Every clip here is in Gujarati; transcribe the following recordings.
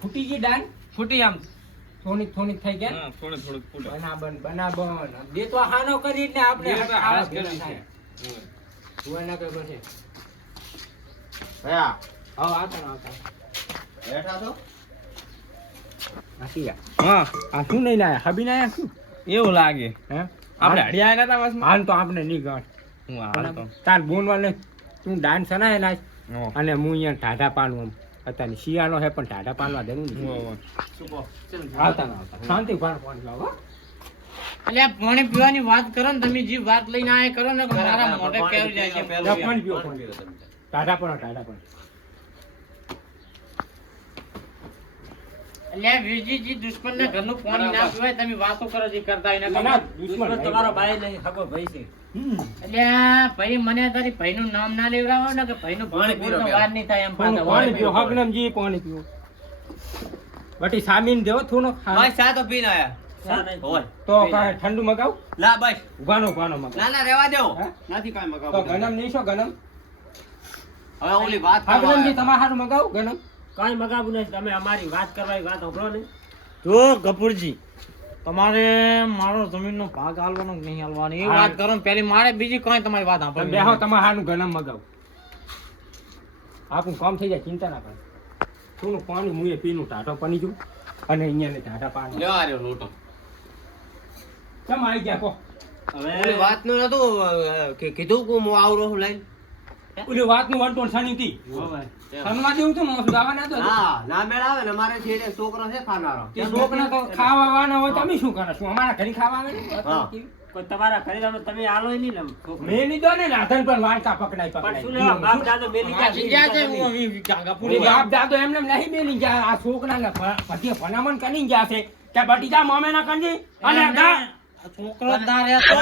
ફૂટી ગઈ ડાન? ફૂટી આમ. થોડીક થોડીક થઈ ગયા હા થોડું થોડું ફૂટે. બનાબન બનાબન. દે તો હાનો કરી ને આપણે એ તો આળસ આળસ કરી છે. જુવાર ના કઈ પછી ભયા. હા આવતા ને આવતા બેઠા છો? હાસી ગયા. હા. આ શું નહીં લાયા? હબી ના શું? એવું લાગે. હે? આપણે હડિયા નતા બસમાં? હાલ તો આપણે નહીં ગાંઠ હું હાલ તો. તાર બોનવાને તું ડાન્સ સનાય ના અને હું અહીંયા ટાઢા પાનું અત્યારે શિયાળો હે પણ ટાઢા પાનવા દેવું ઓ, ઓ. આવતા ના આવતા. શાંતિ પાન લાવો એટલે પાણી પીવાની વાત કરો ને તમે જે વાત લઈને આયા કરો ને મારા મોઢે કેવું જાય છે? પાણી પીવો. ટાઢા પણ ટાઢા પણ એટલે આ વીરજીજી દુશ્મનને ઘરનું પાણી ના પીવાય તમે વાતો કરો જે કરતા દુશ્મન તમારો ભાઈ મને તારી ભાઈનું નામ ના લેવડાવો ને કે ભાઈનું પાણી પીરો વાર નહીં થાય એમ પાણી પીવો હગનમજી પાણી પીવો બટી સામીન દેવો થોડો ભાઈ સા તો પીને આયા. તો કાંઈ ઠંડુ મગાવ? લા બસ. ઉગાનો ઉગાનો મગાવ. ના ના રેવા દેવો નથી કાંઈ તો મગાવું ગનમ નહીં છો ગનમ? હવે ઓલી વાત હગનમજી તમારે હારું મગાવ ગનમ? કઈ મગાવું નહીં તમે અમારી વાત કરવાની વાત સાંભળો ને જો કપૂરજી તમારે મારો જમીનનો ભાગ હાલવાનો કે નહીં હાલવાનો? એ વાત કરો ને પેલી મારે બીજી કઈ તમારી વાત તમે સાંભળવી બેહો. તમારે હાનું ગણમ મગાવ. આપણું કામ થઈ જાય ચિંતા ના કરો થોડું પાણી મુએ પીનું ટાટો પની જુ અને અહીંયા ને ટાટા પાણી. લ્યો આર્યો લોટો. ચમ આવી ગયા કો હવે વાતનું નતું કે કીધું કે હું આવરો હું લઈને? ઓલી વાતનું વંટોળ સણી હતી હવે સનવા જેવું તો મોસું દાવા ના તો. હા ના મેળ આવે ને મારે છેડે છોકરો છે ખાનારો. તે છોકરા તો ખાવા વાના હોય તમે શું કરો શું અમારા ઘરે ખાવા આવે ને? તમારા ખરીદવામાં તમે આલો નહીં ને મેં લીધો ને નાથન પણ વાંકા પકડાઈ પણ શું લેવા? બાપ દાદો મેલી ગયા છે હું હવે પૂરી બાપ દાદો એમને નહીં મેલી ગયા. આ છોકરાને પછી ભલામણ કરી ગયા છે. કે બટીજા મોમેના કંજી અને છોકરો ના રહેતો?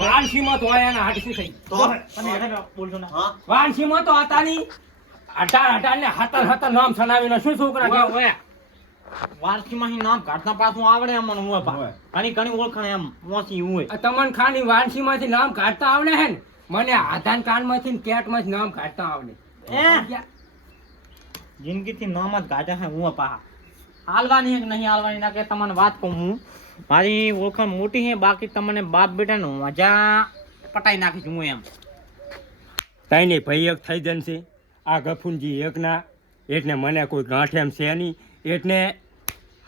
વાનસીમાં તો આયા ના હાથ થઈ. તો? તમે હેઠળ બોલશો ના. હા? વાનસીમાં તો હતાની અઢાર અઢાર ને હતર હતર નામ સનાવીને શું છોકરા ઓય, જેવું? ઓય. વારસીમાં નામ કાઢતા પાછું આવડે એમ મને હું હોય. ઘણી ઘણી ઓળખાણ એમ મોસી હું આ તમન ખાની વાનસીમાંથી નામ કાઢતા આવડે હે ને? મને આધાર કાર્ડમાંથી ને કેટમાંથી નામ કાઢતા આવડે. એ? જિંદગીથી નામ જ કાઢે હે હું પાહા. હાલવાની કે નહીં હાલવાની ના કે તમને વાત કહું હું. મારી ઓળખાણ મોટી છે બાકી તમને બાપ બેટાને મજા પટાઈ નાખીશ હું એમ. તાઈને ભાઈ એક થઈ જશે આ ગફુનજી એકના એટલે મને કોઈ ગાંઠ એમ છે નહીં. એટલે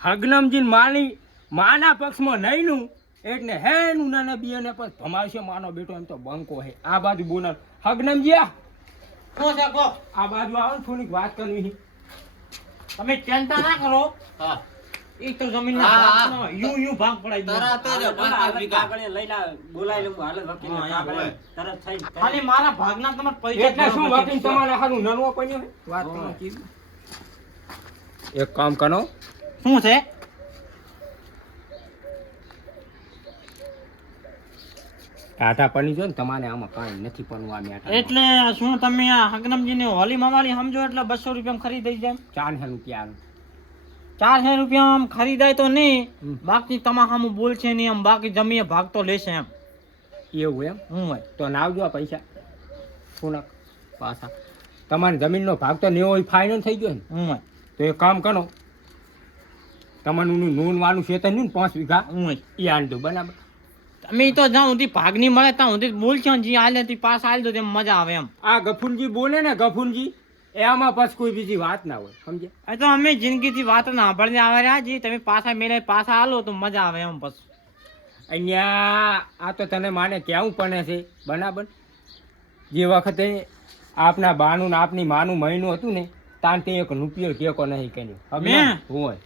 હગનમજી માની માના પક્ષમાં નહીં નું એટલે હે નું નાના બિયાને પણ ભમાવશે માનો બેટો એમ તો બંકો હે આ બાજુ બોનર. હગનમજી આ બાજુ આવો ને થોડીક વાત કરવી છે. તમે ચિંતા ના કરો. હા. એ તો જમીન ના યુ યુ ભાગ પડાઈ. તરત જ પાંચ પાંચ વીઘા. કાગળે લઈ લા બોલાઈ લઉં, હાલ અહીંયા કાગળે તરત થઈ ખાલી મારા ભાગના તમાર પૈસા એટલે શું વકીલ તમારે હારું નરવો પડ્યો વાત કેવી? એક કામ કરો. શું છે? ટાટા પડી જો ને તમારે આમાં કાંઈ નથી મેટા એટલે શું તમે આ હગનમજી ને હોલી મામાલી સમજો એટલે બસો રૂપિયા ખરીદી જાય ચાર હે રૂપિયા ચાર હજાર રૂપિયા આમ ખરીદાય તો નહીં બાકી તમા સામું બોલશે નહીં એમ બાકી જમીએ ભાગ તો લેશે એમ. એવું એમ? હું હોય. તો નાવજો આ પૈસા. પૂનક પાછા. તમારી જમીનનો ભાગ તો નેવો ફાઇનલ થઈ ગયો ને. હું હોય. તો એક કામ કરો. તમારું નૂન વાળું છે નહીં પાંચ વીઘા. હું એ આણ દો બરાબર? તમે તો જ્યાં સુધી ભાગ નહીં મળે ત્યાં સુધી બોલશો ને જે તે પાસ આવી દો તેમ મજા આવે એમ. આ ગફુરજી બોલે ને ગફુરજી. એમાં પછી કોઈ બીજી વાત ના હોય સમજે તો અમે જિંદગીથી વાત ના સાંભળીને આવે રહ્યા છીએ. તમે પાછા મેળે પાછા હાલો તો મજા આવે એમ પછી અહીંયા આ તો તને માને કેવું પડે છે? બરાબર? જે વખતે આપના બાનું ને આપની માનું મહિનું હતું ને તાન તે એક રૂપિયો ટેકો નહીં કર્યો? સમજ્યા? હોય.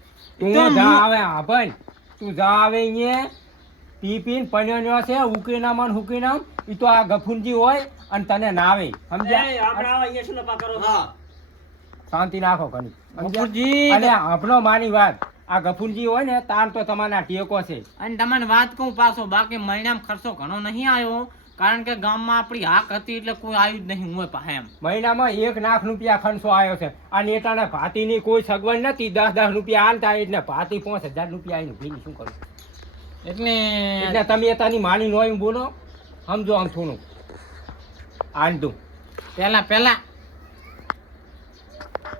તું જા આવે હા ભાઈ. તું જા આવે અહીંયા. પી પીને પન્યો છે ઉકી મન અને હુકી નામ ઈ તો આ ગફુનજી હોય અને તને ના આવે એ, સમજ્યા આપણે આવા અહીંયા શું નફા કરો હા. શાંતિ રાખો ઘણી? ગફુરજી અને આપણો માની વાત. આ ગફુરજી હોય ને તાર તો તમારા ટેકો છે. અને તમને વાત કહું પાછો બાકી મહિનામાં ખર્ચો ઘણો નહીં આવ્યો. કારણ કે ગામમાં આપણી હાક હતી એટલે કોઈ આવ્યું જ નહીં હું પાસે એમ. મહિનામાં એક લાખ રૂપિયા ખર્ચો આવ્યો છે. આ એટાને ભાતીની કોઈ સગવડ નથી. દસ દસ રૂપિયા હાલતા એટલે ભાતી પાંચ હજાર રૂપિયા આવીને ભીની શું કરું? એટલે એટલે તમે એતાની માની નો બોલો. સમજો આમ થોડું આંધું પહેલાં પેલા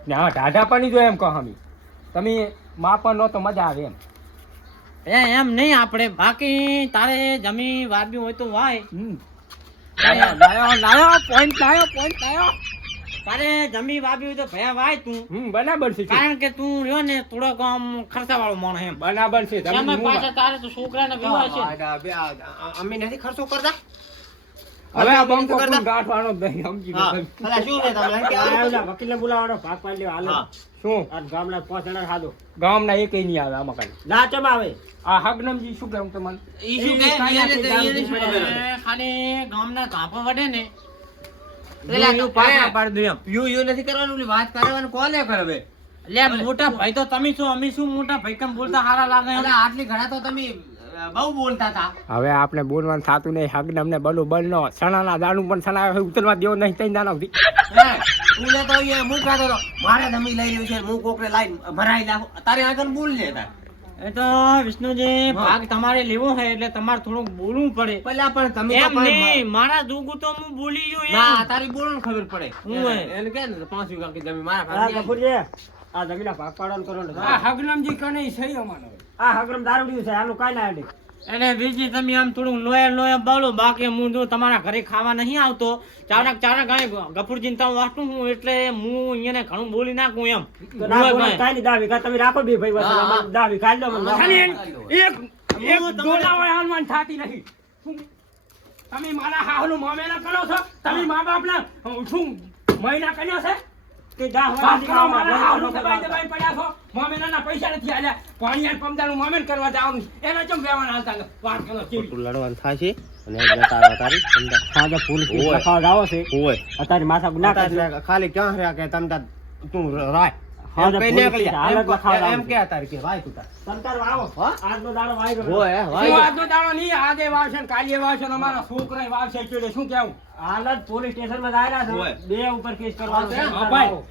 ને ઢાઢા પાણી જો એમ કહો અમે તમે માપા નો તો મજા આવે એમ. એ એમ નહીં આપણે. બાકી તારે જમી વાવ્યું હોય તો વાય. લાયો લાયો લાયો પોઈન્ટ લાયો પોઈન્ટ લાયો. તારે જમી વાવ્યું તો ભયા વાય તું. હમ બરાબર છે કારણ કે તું રહ્યો ને થોડોક આમ ખર્ચા વાળો માણસ એમ. બરાબર છે તમે પાછા તારે તો છોકરાને વિવાહ છે. અમે નથી ખર્ચો કરતા? હવે આ બંકો પણ ગાંઠવાનો જ નહીં સમજી ગયો. અલા, શું છે તમે? કે આ વકીલને બોલાવવાનો ભાગ પાડી લ્યો હાલો. શું? આ ગામના પાંચ જણા ખાધો ગામના એકેય નહીં આવે આમાં કાંઈ. ના ચમ આવે આ હગનમજી શું કેવું તમને ઈ શું કે? ખાલી ગામના કાપો વડે ને. પેલા યુ પાછા એ- પાડી એમ યુ યુ નથી કરવાનું ઓલી વાત કરવાનું કોને કરે હવે? લે મોટા ભાઈ તો તમે શું અમે શું મોટા ભાઈ કેમ બોલતા હારા લાગે? આટલી ઘણા તો તમે બહુ બોલતા હતા હવે આપણે બોલવાનું થતું નહીં. હગનમને બલો બલનો સણાના દાણું પણ સણા ઉતરવા દેવો નહીં તઈ દાણા સુધી હે, તું લે તો અહીંયા ખાતો હતો. મારે ધમી લઈ રહ્યું છે હું કોકને લાઈન ભરાઈ નાખું. તારે આગળ બોલ લે એ તો વિષ્ણુજી ભાગ તમારે લેવો હોય એટલે તમારે થોડુંક બોલવું પડે. પેલા પણ તમે એમ નહીં મારા જોગું તો હું બોલી ગયો ના તારી બોલવાનું ખબર પડે. હું એને કે ને પાંચ વીઘા કે જમીન મારા. કપૂરજી. આ જમીન ભાગ પાડવાનું કરવાનું આ હગનમજી કને સહી અમારો આ હગરમ દારૂડિયું છે આનું કાંઈ ના હેડે એટલે બીજી તમે આમ થોડું લોયા લોયા બોલો બાકી હું જો તમારા ઘરે ખાવા નહીં આવતો ચારક ચારક ગાય ગફુરજી ને વાટું હું એટલે હું અહીંયા ઘણું બોલી નાખું એમ કાઈ ના હોય બોલો ભાઈ. કાંઈ નહીં દા વીઘા તમે રાખો બે ભાઈ વચ્ચે. હા, હા. અમારે દા વીઘા આલી દો મને. એક એક હોય હાલમાં થાતી નહીં તમે મારા હાહનું મામેલા કરો છો તમે મા બાપના શું મહિના કર્યો છે તે દા વાત હોવાથી કરો મારા ખાવા. હાહનું દબાઈ દબાઈ પડ્યા છો. મામેલાના પૈસા નથી આલ્યા. પાણી અને પમદાનું મામેન કરવા જવાનું એના ચમ રહેવાના હાલતા વાત કરો કેવી લડવાનું થાય અને જતા તારી ખાવા પોલીસ ઓય. લખાવા જાઓ છે. હોય. અત્યારે માથા ગુના કરજો. ખાલી ક્યાં રહ્યા કે તમ તું રાય? એમ કો- તારી કે વાય તું તાર? આજનો દાડો વાઈ ગયો. હોય શું વાય આજનો દાડો નહીં? આજે વાવશે કાલે વાવશે ને અમારા છોકરા વાવશે ચીડે શું કેવું? હાલત પોલીસ સ્ટેશનમાં જાયેલા છે. બે ઉપર કેસ કરવાનો છે.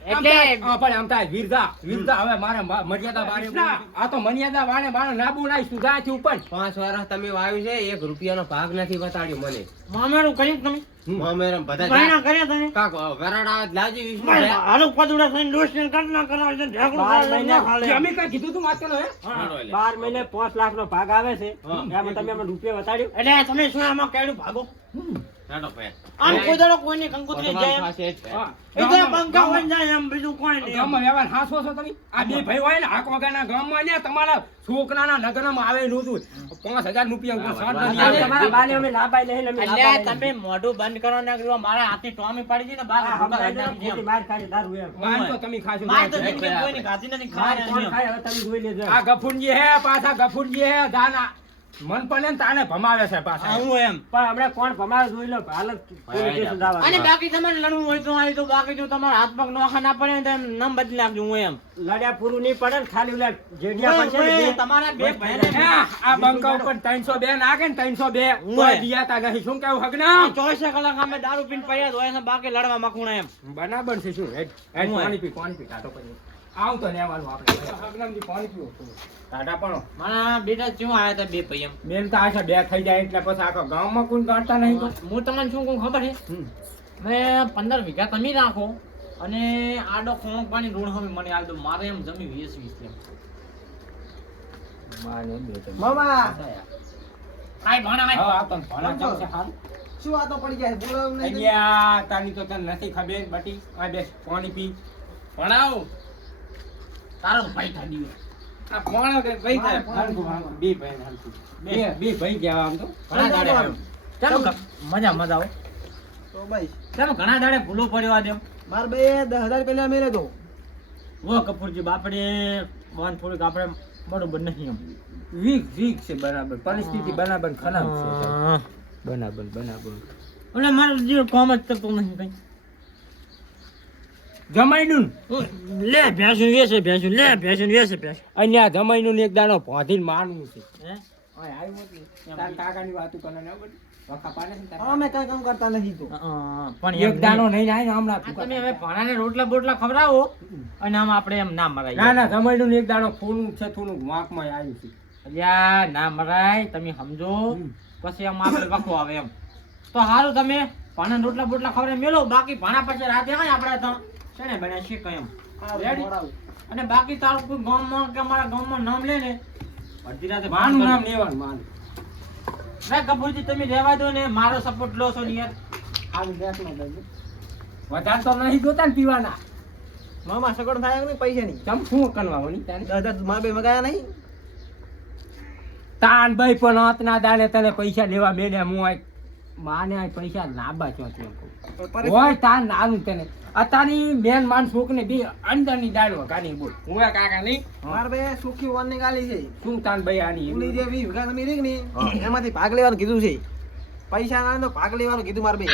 એટલે- એટલે આમ થાય વીરધા વીરધા હવે મારે મર્યાદા બારે આ તો મર્યાદા બારે બારે ના સુધા થી ઉપર. પાંચ વર્ષ તમે વાવ્યું છે એક રૂપિયાનો ભાગ નથી બતાડ્યો મને. મામેરું કર્યું તમે? મામેરમ બધા કઈના કર્યા તમે? કાક વરાડ લાજી વિષ્ણુ હાલો પદુડા થઈને ડોસીને કટના કરાવે છે ઢેકણું બાર ખાઈ લઈને મહિના ખાલે. અમે કઈ કીધું તું વાત કરો હે? હાલો એટલે. બાર મહિને પાંચ લાખ નો ભાગ આવે છે. એમાં તમે રૂપિયા બતાડ્યું. એટલે તમે શું આમાં કેડું ભાગો. આમ કોઈ દાડો કોઈની કંકોત્રી જાય એમ. પાસે જ છે. હા. એ તો બંકા હોય જાય એમ બીજું કોઈ નહીં ગામમાં વ્યવહાર હાંસો છો તમે આ બે ભાઈ હોય ને આખો વગાના ગામમાં ને તમારા છોકરાના લગ્નમાં આવે નહોતું પાંચ હજાર રૂપિયા ઉપર શોર્ટ નથી અને આવે. તમારા બાને અમે લાભાઈ લઈ અમે એટલે તમે મોઢું બંધ કરો ને મારા હાથની ટોમી પડી ને બાર આ ભૂકા હમણાં કાઢી નાખી ખોટી એમ. માર ખાલી દારૂ એમ. માન તો તમે ખાશો માર તો નહીં. કોઈની ખાધી નથી માર ખાવાની કોણ એમ. ખાય હવે તમે જોઈ લેજો આ ગફુરજી હે પાછા ગફુરજી હે દાના મન પડે ને તાને ભમાવે છે પાછા. હું એમ. પણ હમણાં કોણ ભમાવે જોઈ લો જવાનું. અને બાકી તમારે લડવું હોય તો આવી તો બાકી જો તમારા હાથ પગ નોખા ના પડે તો નામ બદલી નાખજો હું એમ. લડ્યા પૂરું નહીં પડે ને ખાલી ઓલા જેડિયા પડશે તમારા બે આ બંકા ઉપર ત્રણસો બે નાખે ને ત્રણસો બે. દિયાતા નથી શું કેવું હગના? ચોવીસે કલાક અમે દારૂ પીને પડ્યા હોય ને બાકી લડવા મકુણા એમ. બરાબર છે શું? હેડ હેડ હું પાણી પી પાણી પી ટાટો કરી આવું તો લેવાનું આપણે. પાણી પીવો ટાટા પણ. મારા બેટા શું આવ્યા હતા બે ભાઈ બેન તો આશા બે થઈ જાય એટલે પછી આખો ગામમાં કોઈ ગાંઠતા નહીં તો. હું તમને શું કહું ખબર છે? મેં પંદર વીઘા તમે રાખો અને આડો ખોણ પાણી રોડ હવે મને આલ દો. મારે એમ જમી વીસ વીસ એમ મામા! આય ભણા હા, આ ભણા કેમ છે. હાલ? શું વાતો પડી જાય? બોલો નહીં. અહીંયા તારી તો તને નથી ખબર બટી. આ બે પાણી પી. ભણાવ. તારો ભાઈ ઠાડી આ ભણાવ ભાઈ થાય. બે ભાઈ બે ભાઈ ગયા આમ તો. ઘણા દાડે ચાલો મજા મજા આવો. તો ભાઈ. ચાલો ઘણા દાડે ભૂલો પડ્યો આ દેવ માર બે દસ હજાર પેલા મેરે તો વો કપૂરજી બાપડે વાન થોડીક આપણે બરોબર નહીં એમ. વીક વીક છે બરાબર. પરિસ્થિતિ બરાબર ખરાબ છે. બરાબર બરાબર. એટલે મારું જીવ કોમ જ થતું નહીં કઈ. જમાઈનું લે ભેંસું વેસે ભેંસું લે ભેંસું વેસે ભેંસું. અહીંયા જમાઈનું એક દાણો ભાંધીને મારવું છે. કાકાની વાતું કરે ને. અમે કઈ કામ કરતા નથી તો. પણ એક દાણો નહીં. નહીં ને હમણાં તમે હવે ભાણાને રોટલા બોટલા ખવડાવો અને આમ આપણે એમ ના મરાય. ના ના જમાઈનું એક દાણો થોડું છે થોડું વાંકમાં આવ્યું છે. અલ્યા ના મરાય તમે સમજો. પછી આમ આપણે વખો આવે એમ. તો સારું તમે ભાણા રોટલા બોટલા ખવડે મેલો બાકી ભાણા પછી રાતે કઈ આપણે તો શેને બને શીખ એમ અને બાકી તારું કોઈ ગામમાં કે અમારા ગામમાં નામ લે ને? અડધી રાતે માનું નામ લેવાનું માનું ના કપૂરજી તમે રહેવા દો ને મારો સપોર્ટ લો છો ને યાર બેસમાં દેજો. વધારે તો નહીં જોતા ને પીવાના. મામા સગવડ થાય કે નહીં? પૈસા નહીં. તમ શું તારે? દાદા મા બે મગાયા નહીં? તાન ભાઈ પણ હાથના દાડે તને પૈસા લેવા મેલે હું આ માને પૈસા લાંબા કહું. હોય તાર નાનું તને. અતાની બેન માન સુખ ને બે અંદરની દાળ વગાડી બોલ. હું આ કાકા નહીં? માર બે સુખી વનની ગાલી છે. શું તાન ભાઈ આની ઉલી જે વી વીઘા જમીન રહી ની એમાંથી ભાગ લેવાનું કીધું છે. પૈસા ના તો ભાગ લેવાનું કીધું માર બે.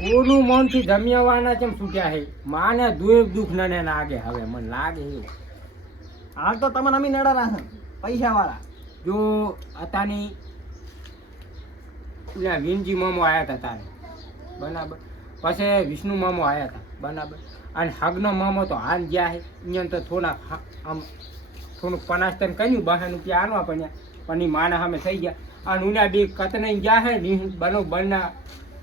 કોનું મનથી જમ્યાવાના કેમ છૂટ્યા હે? માને દુઃખ દુઃખ નને લાગે હવે મને લાગે હાલ તો તમને અમી નડા રાખે પૈસા વાળા જો અતાની પેલા વિનજી મામો આવ્યા હતા તારે. બરાબર. પછી વિષ્ણુ મામો આવ્યા હતા. બરાબર. અને હાગનો મામો તો હાલ ગયા હે અહીંયા તો થોડા આમ થોડુંક પનાસ્તન તને કહ્યું બહાનું ત્યાં આનવા પડ્યા. પણ એ માના સામે થઈ ગયા. અને ઉના બે કતને ગયા ની બનો બનના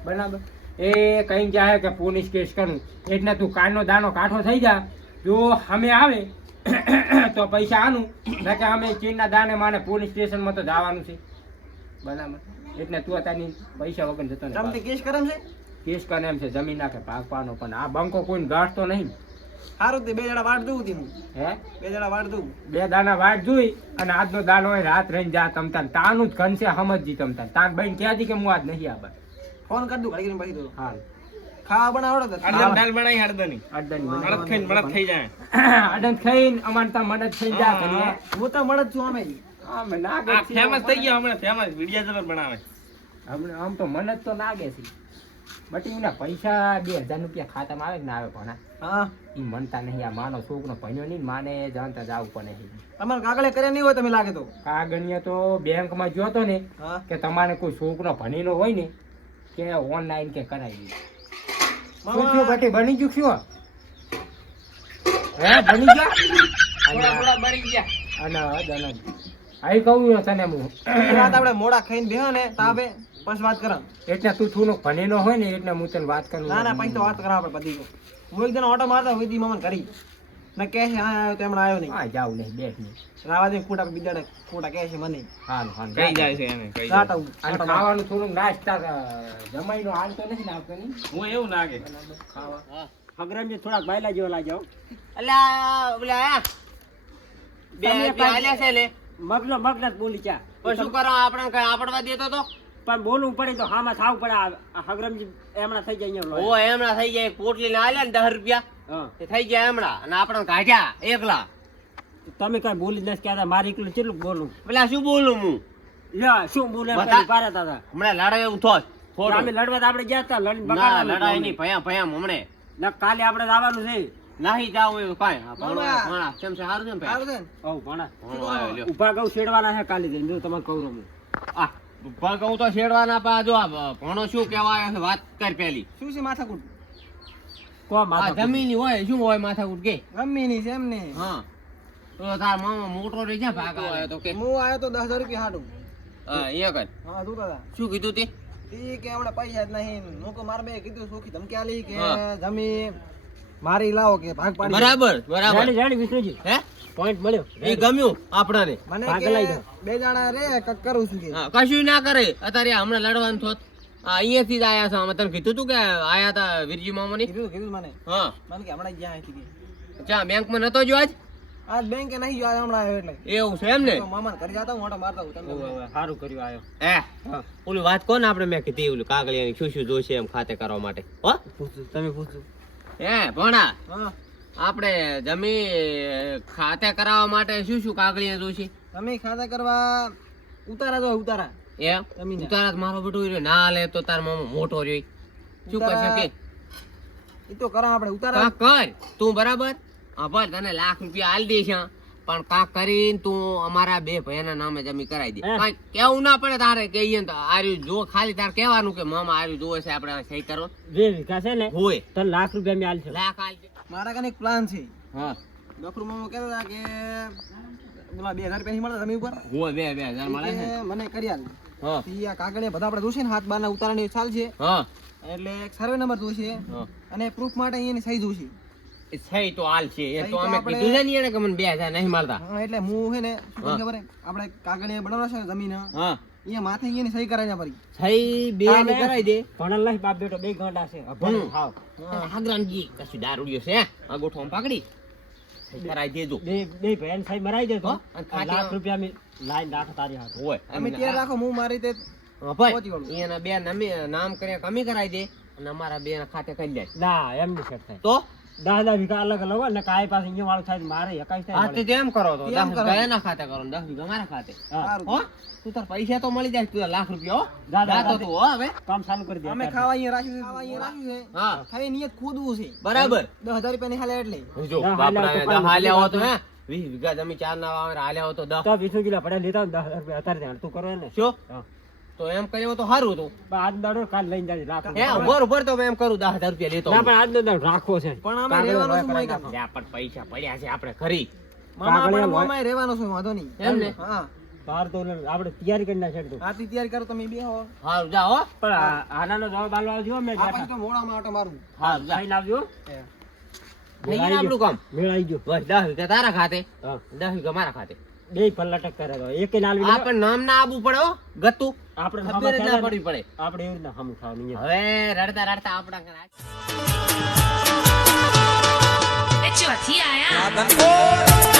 બરાબર. એ કંઈ ગયા છે કે પોલીસ કેસ કરું. એટલે તું કાનનો દાનો કાઠો થઈ જા. જો અમે આવે, તો પૈસા આનું. કે અમે ચીનના દાને માને પોલીસ સ્ટેશનમાં તો જવાનું છે. બરાબર. એટલે તું અત્યારની પૈસા વગર જતો તમને કેસ કરમ છે? કેસ કરે એમ છે જમીન નાખે ભાગવાનો પણ આ બંકો કોઈને ગાંઠતો નહીં. સારું તે બે જણા વાટ દઉં તી હે. બે જણા વાટ દઉં બે દાણા વાટ જોઈ અને આજનો દાનો હોય રાત રહીને જા તમતાન તાનું. જ ઘન છે સમજજી તમતાન તાન. બહેન ક્યાંથી કે હું આજ નહીં આબર ફોન કરી દઉં ઘડી પછી દઉં હાલ. ખાવા બનાવડો તો. હળદર દાલ બનાવી હળદરની અડધની હળદ ખાઈને મળદ થઈ જાય. અડધ ખાઈને અમાર તા મદદ થઈ જાય હું તો જ છું અમે આમ નાગે છે. ફેમસ થઈ ગયા હમણાં ફેમસ વિડિયા જબર બનાવે. હમણાં આમ તો મને જ તો નાગે છે. બટી ના પૈસા બે હજાર રૂપિયા ખાતામાં આવે કે ના આવે ભણા હા. એ મનતા નહીં આ માનો છોકરો ભણ્યો નહીં માને જાણતા જાવું પણ નહીં તમારે કાગળે કરે નહીં હોય તમે લાગે તો? કાગળિયા તો બેંકમાં જોતો ને હા. કે તમારે કોઈ છોકરો ભણેલો હોય ને કે ઓનલાઈન કે કરાવી દે. બટી બની ગયું શું? હે બની ગયા? થોડા થોડા ગયા. અને અને અને આઈ કહું તને હું. રાત આપણે મોડા ખાઈને બેહો ને તાપે પછી વાત કરા એટલે તું થોડો ભણેલો હોય ને એટલે હું તને વાત કરું. ના ના પછી તો વાત કરા આપણે બધી. હું એક જણ ઓટો મારતા હોય મામાને કરી ને કહે છે હા આવ્યો તો એમણે આવ્યો નહીં. હા જાવ નહીં બેઠ નહીં. રાવા દે ખોટા બિદાડે ખોટા કહે છે મને. હાલ હાલ કઈ જાય છે એને કઈ જાય અને ખાવાનું થોડું નાસ્તા જમાઈનો હાલ તો નથી નાખતો હું એવું લાગે ખાવા. હગરામજી થોડાક બાયલા જેવા લાગ્યા હો. ઓલા બે બે આલ્યા છે લે. મગનો મગન જ બોલી ક્યાં? પણ શું કરો? આપણે કઈ આપડવા દેતો તો પણ બોલવું પડે તો હામાં થાવું પડે. હગરમજી એમણા થઈ જાય ઓ એમણા થઈ જાય પોટલી ના આલ્યા ને દસ રૂપિયા. એ થઈ ગયા એમણા. અને આપણે કાઢ્યા એકલા. તમે કઈ બોલી નથી કહેતા. મારે એકલું કેટલું બોલું? પેલા શું બોલું હું? લ્યો શું બોલે પારા હતા હમણાં લડાઈ એવું થોત અમે લડવા તો આપણે ગયા હતા લડીને ના બગાડવાનું લડાઈ નહીં. ભયા ભયા હમણે. ના કાલે આપણે આવવાનું છે. નાહી જાવ એવું કાંઈ. આ ભણા કેમ છે? સારું છે ને ભાઈ? ઓ ભણા. ભણો ઊભા ગૌ શેડવાના છે કાલે જઈને. જો તમારે કહું રમું. આ ઊભા હું તો શેડવાના પા જો આ ભણો શું કહેવાય છે? વાત કર પેલી. શું છે માથાકૂટ? કો માથા જમીની હોય શું હોય માથાકૂટ કે? જમીની છે એમને. હા. તો તાર મામા મોટો રહી જાય ભાગ આવે તો કે? હું આવ્યો તો 10000 રૂપિયા હાડું હા અહીંયા કર. હા તું દાદા શું કીધું તે? ઈ કે હમણાં પૈસા જ નહીં. હું મારબે બે કીધું સુખી ધમકી આલી કે. જમી મારી લાવો કે ભાગ પાડી બરાબર બરાબર. જાણી જાણી વિષ્ણુજી. હે? પોઈન્ટ મળ્યો. એ ગમ્યું આપણાને. મને ભાગ લઈ દો. બે જણા રે કક કરું છું કે. હા કશું ના કરે. અત્યારે હમણાં લડવાનું થોત. આ અહીંયાથી જ આયા છો. અમે તને કીધું તું કે આયા હતા વીરજી મામોની? કીધું કીધું મને. હા. મને કે હમણાં જ્યાં આવી ચા બેંકમાં નતો જો આજ? આજ બેંક કે નહીં ગયો હમણાં આવ્યો એટલે. એવું છે એમ ને? મામા મામાને ઘરે જતા હું ઓટો મારતા હું તમને સારું કર્યું આવ્યો હે? ઓલી વાત કોને આપણે મેં કીધી ઓલું કાગળિયાની શું શું જોશે એમ ખાતે કરવા માટે? હો? તમે પૂછું હે ભણા આપણે જમી ખાતે કરાવવા માટે શું શું કાગળિયા જોઈશે? તમે ખાતે કરવા ઉતારા જો ઉતારા. એ. ઉતારા મારો બેટો રહ્યો. ના લે તો તાર મામો મોટો રહ્યો. શું કહી શકે એ તો કરા આપણે ઉતારા. કર. તું બરાબર? હા ભાઈ તને લાખ રૂપિયા આલ દઈશ હા. પણ કા કરીને તું અમારા બે ભાઈના નામે જમી કરાવી દે? કાંઈ કેવું ના પડે તારે કે અહીંયા આર્યું જો ખાલી તારે કહેવાનું કે મામા આર્યું જોવે છે આપણે સહી કરો. જે વીઘા ને હોય. તો લાખ રૂપિયા મેં આલશે. લાખ આલશે મારા કને એક પ્લાન છે. હા. ડોક્ટર મામા કહેતા હતા કે પેલા બે હજાર રૂપિયા મળે તમે ઉપર. હોય બે બે હજાર મળે છે. મને કરી આલ. હા. આ કાગળિયા બધા આપણે જોશે ને હાથ બારના ઉતારવાની ચાલ છે હા. એટલે એક સર્વે નંબર જોશે. અને પ્રૂફ માટે અહીંયાની સહી જોશે. એ તો હાલ છે. એ તો તો અમે કીધું છે ને એને કે મને બે હજાર નહીં મળતા. એટલે હું છે ને ખબર આપણે કાગળિયા બનાવવા છે જમીન. હા. અહીંયા માથે અહીંયાની સહી કરાવી પડી સહી બે તાને- કરાવી દે. ભણેલ નહીં બાપ બેટો બે ગાંડા છે. અભણ હાવ. હાગરાનજી કશું દારૂડિયો છે આ ગોઠવામાં પકડી. સહી દેજો. બે બે ભેન સાહેબ મરાઈ દે તો હો? અને ખાટી લાખ રૂપિયા મી લાઈન નાખો તારી હાથ. હોય તમે ત્યાં રાખો હું મારી રીતે ભાઈ એના બે નામ કર્યા કમી કરાવી દે. અને અમારા બે ના ખાતે કરી દે ના એમ નહીં સેટ થાય. તો? દસ દસ વીઘા અલગ અલગ હોય ને કાંઈ પાસે અહીંયા વાળું થાય મારે એકાઈ થાય તે તેમ કરો તો. દસ કરો. વીઘા એના ખાતે કરો દસ વીઘા મારા ખાતે. હો. તું તાર પૈસા તો મળી જાય તું લાખ રૂપિયા હો. દાદા, તો તું હો હવે. કામ ચાલુ કરી દે અમે ખાવા અહીંયા રાખ્યું છે ખાવા અહીંયા રાખ્યું છે. હા. ખાલી નિયત ખોદવું છે. બરાબર. દસ હજાર રૂપિયા હાલે એટલે. જો બાપરા હાલ્યા હો તો હે. વીસ વીઘા જમીન ચાર ના આવે હાલ્યા હો તો દસ. વીસ કિલો પડે લેતા દસ હજાર રૂપિયા અત્યારે તું કરો ને. શું? હા. તો એમ કર્યો તો સારું હતું. પણ આજ દાડો કાલ લઈને જાય રાખો. હે ઉભર ઉભર તો એમ કરું દસ હજાર રૂપિયા લેતો ના પણ આજ દાડો રાખવો છે. પણ અમે રહેવાનું શું હોય નાખો. લ્યા, પૈસા પડ્યા છે આપણે ખરી મામા આપણે મામા રહેવાનો શું વાંધો નહીં. એમ ને? હા. બહાર તો આપણે તૈયારી કરી નાખે તો આથી તૈયાર કરો તમે બે હો. હારું જાઓ હો. પણ આનાનો જવાબ આલો આવજો મે પછી તો મોડામાં આટો મારું. હારું જા. લાવજો આવજો. થઈ ગયું ને આપણું કામ. મેળાઈ ગયો. બસ દસ વીઘા તારા ખાતે. હા. દસ વીઘા મારા ખાતે. બે પલ્લાટક કરે તો. એક નાલ આ પણ નામ ના આબુ પડો ગતુ ગતું. આપણે ખબર ના પડવી પડે આપણે એવી રીતના હમ ખાવાની હવે રડતા રડતા આપણા ઘરે ચોથી આયા.